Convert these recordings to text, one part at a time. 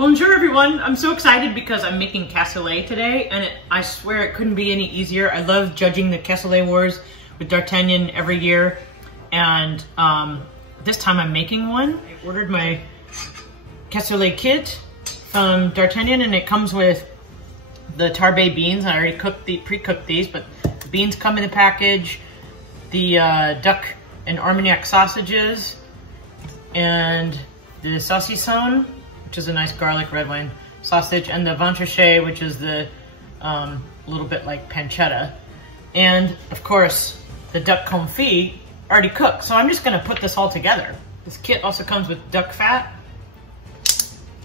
Bonjour everyone! I'm so excited because I'm making cassoulet today, and I swear it couldn't be any easier. I love judging the Cassoulet Wars with D'Artagnan every year, and this time I'm making one. I ordered my Cassoulet Kit from D'Artagnan, and it comes with the Tarbay beans. I already pre-cooked these, but the beans come in the package, the duck and Armagnac sausages, and the saucisson, which is a nice garlic red wine sausage, and the ventrichet, which is the little bit like pancetta, and of course the duck confit already cooked. So I'm just gonna put this all together. This kit also comes with duck fat,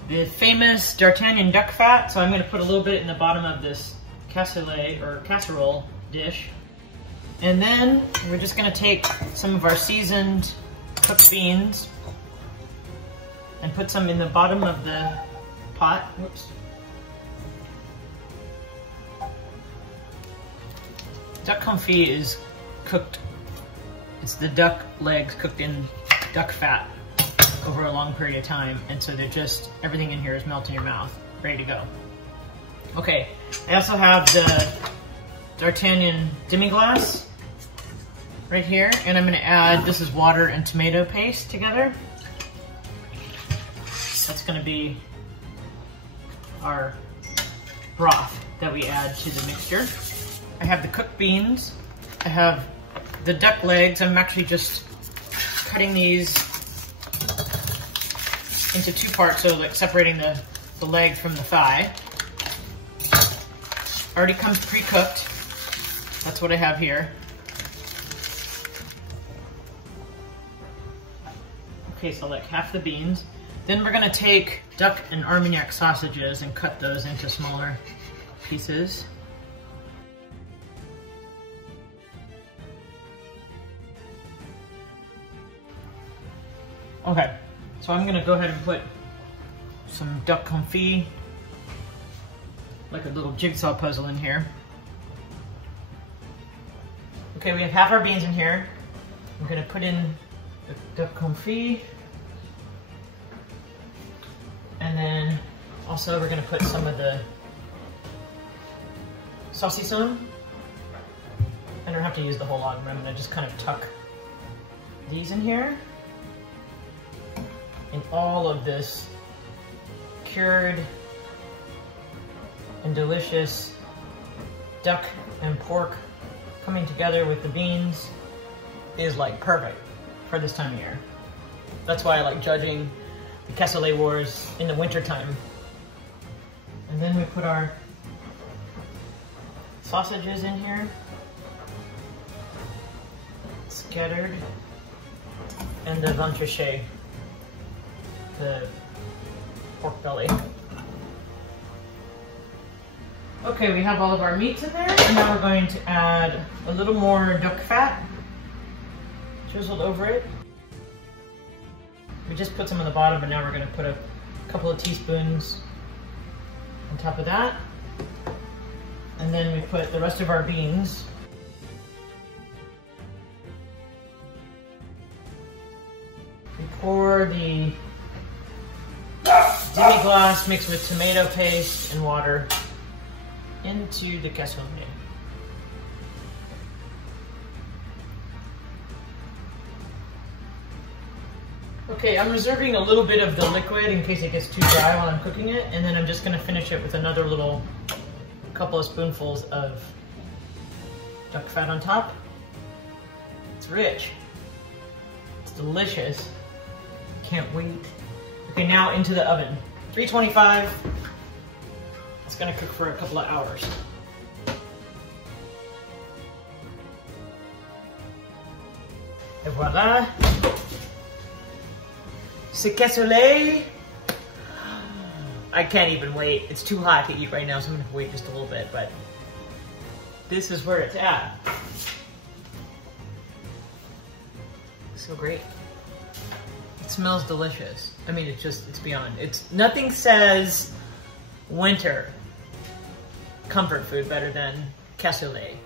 the famous D'Artagnan duck fat. So I'm gonna put a little bit in the bottom of this cassoulet or casserole dish, and then we're just gonna take some of our seasoned cooked beans and put some in the bottom of the pot. Whoops. Duck confit is cooked. It's the duck legs cooked in duck fat over a long period of time, and so they're just, everything in here is melting in your mouth, ready to go. Okay, I also have the D'Artagnan demi-glace right here, and I'm gonna add, this is water and tomato paste together. That's gonna be our broth that we add to the mixture. I have the cooked beans. I have the duck legs. I'm actually just cutting these into two parts, so like separating the leg from the thigh. Already comes pre-cooked. That's what I have here. Okay, so like half the beans. Then we're gonna take duck and Armagnac sausages and cut those into smaller pieces. Okay, so I'm gonna go ahead and put some duck confit, like a little jigsaw puzzle in here. Okay, we have half our beans in here. I'm gonna put in the duck confit. And then also we're gonna put some of the saucisson. I don't have to use the whole lot, but I'm gonna just kind of tuck these in here. And all of this cured and delicious duck and pork coming together with the beans is like perfect for this time of year. That's why I like judging the Cassoulet Wars in the winter time. And then we put our sausages in here, scattered, and the ventrichet, the pork belly. Okay, we have all of our meats in there, and now we're going to add a little more duck fat drizzled over it. We just put some on the bottom, but now we're gonna put a couple of teaspoons on top of that. And then we put the rest of our beans. We pour the demi-glace mixed with tomato paste and water into the cassoulet. Okay, I'm reserving a little bit of the liquid in case it gets too dry while I'm cooking it, and then I'm just gonna finish it with another little couple of spoonfuls of duck fat on top. It's rich, it's delicious, can't wait. Okay, now into the oven. 325, it's gonna cook for a couple of hours. Et voila. C'est cassoulet. I can't even wait. It's too hot to eat right now, so I'm gonna wait just a little bit, but this is where it's at. So great. It smells delicious. I mean, it's beyond. Nothing says winter comfort food better than cassoulet.